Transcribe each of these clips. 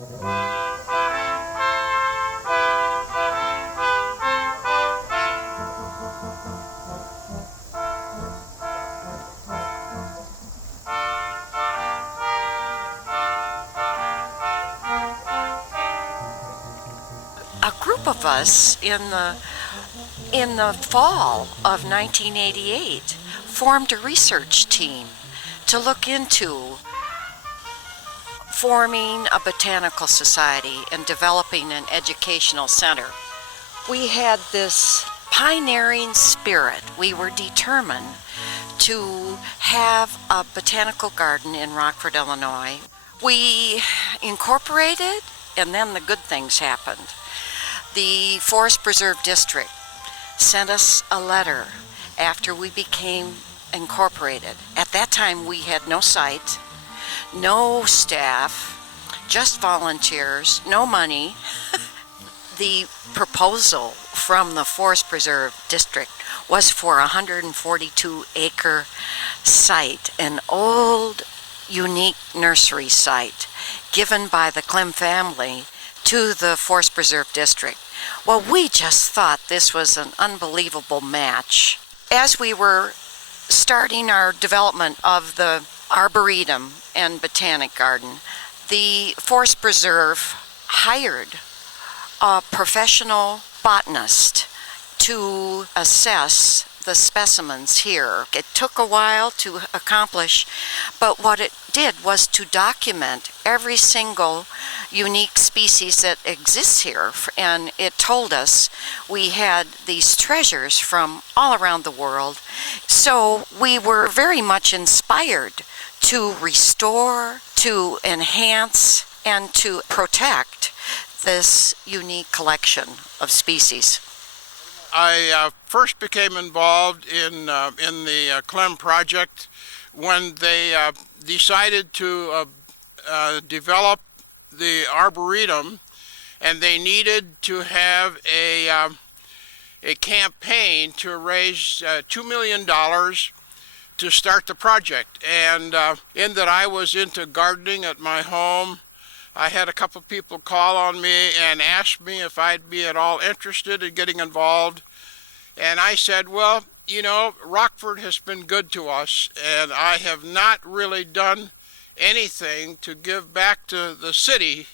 A group of us in the fall of 1988 formed a research team to look into forming a botanical society and developing an educational center. We had this pioneering spirit. We were determined to have a botanical garden in Rockford, Illinois. We incorporated, and then the good things happened. The Forest Preserve District sent us a letter after we became incorporated. At that time, we had no site, no staff, just volunteers, no money. The proposal from the Forest Preserve District was for a 142-acre site, an old, unique nursery site given by the Klehm family to the Forest Preserve District. Well, we just thought this was an unbelievable match. As we were starting our development of the Arboretum and Botanic Garden, the Forest Preserve hired a professional botanist to assess the specimens here. It took a while to accomplish, but what it did was to document every single unique species that exists here, and it told us we had these treasures from all around the world. So we were very much inspired to restore, to enhance, and to protect this unique collection of species. I first became involved in the Klehm project when they decided to develop the Arboretum, and they needed to have a campaign to raise $2 million to start the project. And in that I was into gardening at my home, I had a couple people call on me and ask me if I'd be at all interested in getting involved. And I said, well, you know, Rockford has been good to us, and I have not really done anything to give back to the city.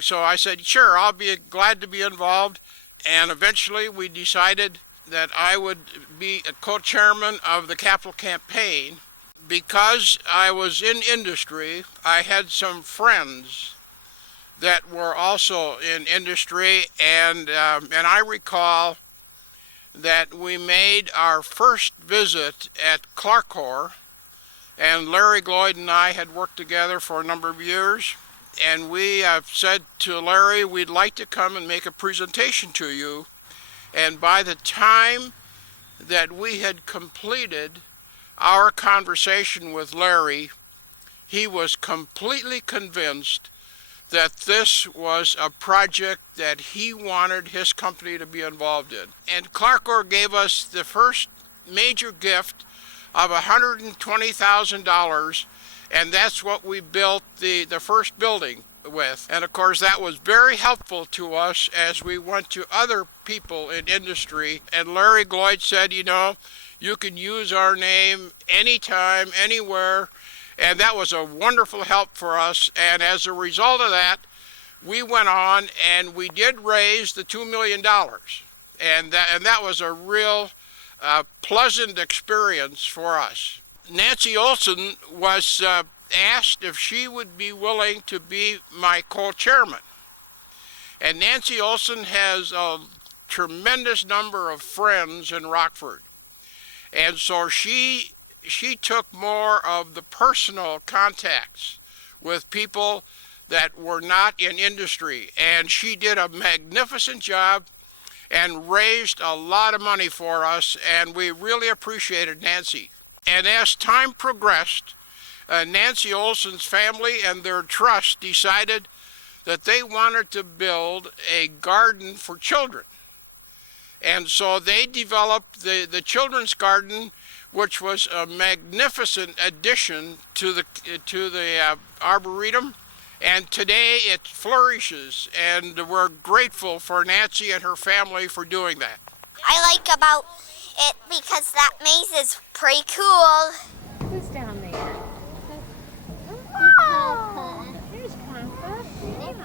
So I said, sure, I'll be glad to be involved. And eventually we decided that I would be a co-chairman of the capital campaign. Because I was in industry, I had some friends that were also in industry, and I recall that we made our first visit at Clarkor, and Larry Gloyd and I had worked together for a number of years, and we said to Larry, we'd like to come and make a presentation to you. And by the time that we had completed our conversation with Larry, he was completely convinced that this was a project that he wanted his company to be involved in. And Clarkor gave us the first major gift of $120,000, and that's what we built the first building with. And of course that was very helpful to us as we went to other people in industry. And Larry Gloyd said, you know, you can use our name anytime, anywhere. And that was a wonderful help for us. And as a result of that, we went on and we did raise the $2 million. And that was a real pleasant experience for us. Nancy Olson was asked if she would be willing to be my co-chairman. And Nancy Olson has a tremendous number of friends in Rockford. And so she took more of the personal contacts with people that were not in industry, and she did a magnificent job and raised a lot of money for us, and we really appreciated Nancy. And as time progressed, Nancy Olson's family and their trust decided that they wanted to build a garden for children. And so they developed the children's garden, which was a magnificent addition to the Arboretum. And today it flourishes, and we're grateful for Nancy and her family for doing that. I like about it because that maze is pretty cool. Who's down there? There's Papa.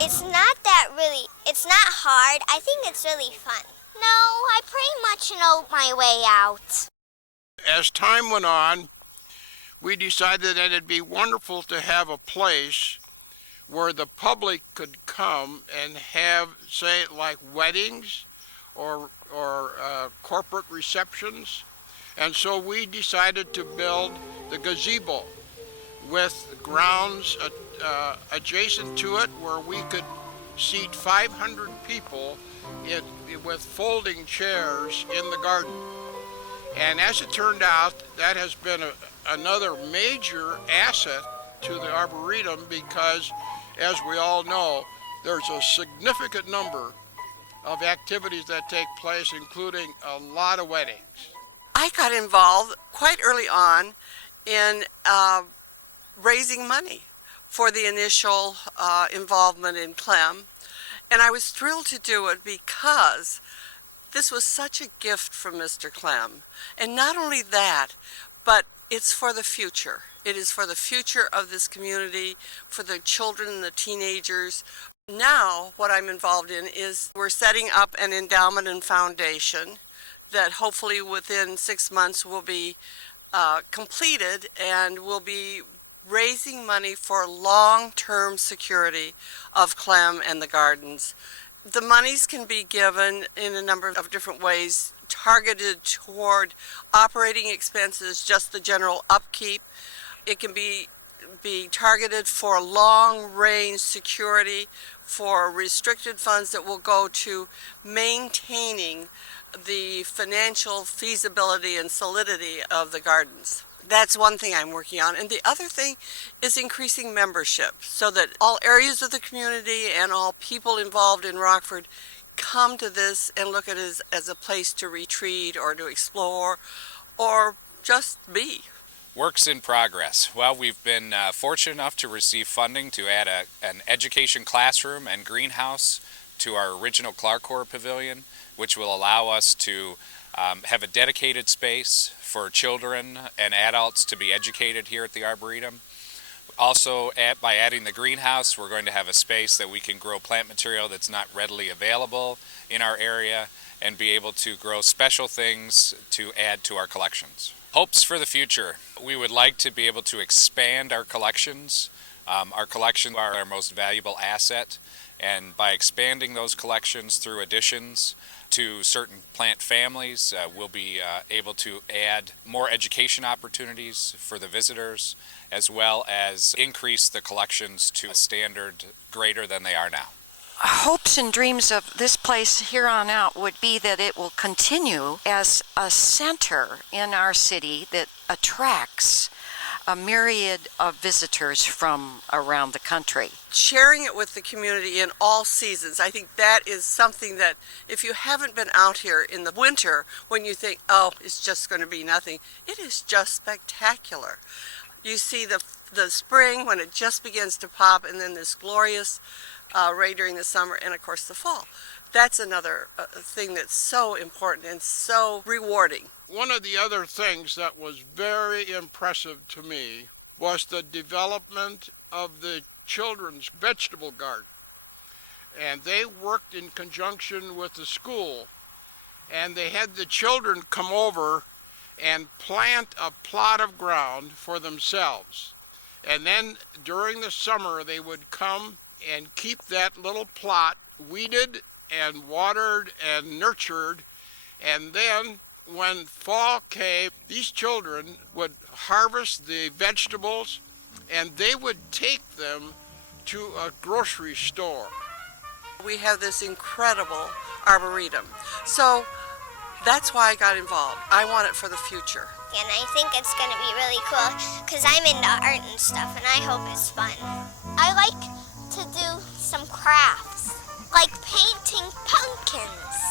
It's not hard. I think it's really fun. No, I pretty much know my way out. As time went on, we decided that it'd be wonderful to have a place where the public could come and have, say, like weddings or corporate receptions. And so we decided to build the gazebo with grounds adjacent to it where we could seat 500 people with folding chairs in the garden. And as it turned out, that has been another major asset to the Arboretum because, as we all know, there's a significant number of activities that take place, including a lot of weddings. I got involved quite early on in raising money for the initial involvement in Klehm, and I was thrilled to do it because this was such a gift from Mr. Klehm. And not only that, but it's for the future. It is for the future of this community, for the children and the teenagers. Now, what I'm involved in is we're setting up an endowment and foundation that hopefully within 6 months will be completed, and will be raising money for long-term security of Klehm and the gardens. The monies can be given in a number of different ways, targeted toward operating expenses, just the general upkeep. It can be targeted for long-range security, for restricted funds that will go to maintaining the financial feasibility and solidity of the gardens. That's one thing I'm working on. And the other thing is increasing membership so that all areas of the community and all people involved in Rockford come to this and look at it as a place to retreat or to explore or just be. Works in progress. Well, we've been fortunate enough to receive funding to add an education classroom and greenhouse to our original Clarkcore Pavilion, which will allow us to have a dedicated space for children and adults to be educated here at the Arboretum. Also, by adding the greenhouse, we're going to have a space that we can grow plant material that's not readily available in our area and be able to grow special things to add to our collections. Hopes for the future. We would like to be able to expand our collections. Our collections are our most valuable asset, and by expanding those collections through additions to certain plant families, we'll be able to add more education opportunities for the visitors, as well as increase the collections to a standard greater than they are now. Hopes and dreams of this place here on out would be that it will continue as a center in our city that attracts a myriad of visitors from around the country. Sharing it with the community in all seasons, I think that is something that if you haven't been out here in the winter when you think, oh, it's just going to be nothing, it is just spectacular. You see the spring when it just begins to pop, and then this glorious ray during the summer, and of course the fall. That's another thing that's so important and so rewarding. One of the other things that was very impressive to me was the development of the children's vegetable garden. And they worked in conjunction with the school, and they had the children come over and plant a plot of ground for themselves. And then during the summer they would come and keep that little plot weeded and watered and nurtured, and then when fall came, these children would harvest the vegetables and they would take them to a grocery store. We have this incredible arboretum, so that's why I got involved. I want it for the future. And I think it's going to be really cool because I'm into art and stuff, and I hope it's fun. I like to do some crafts, like painting pumpkins.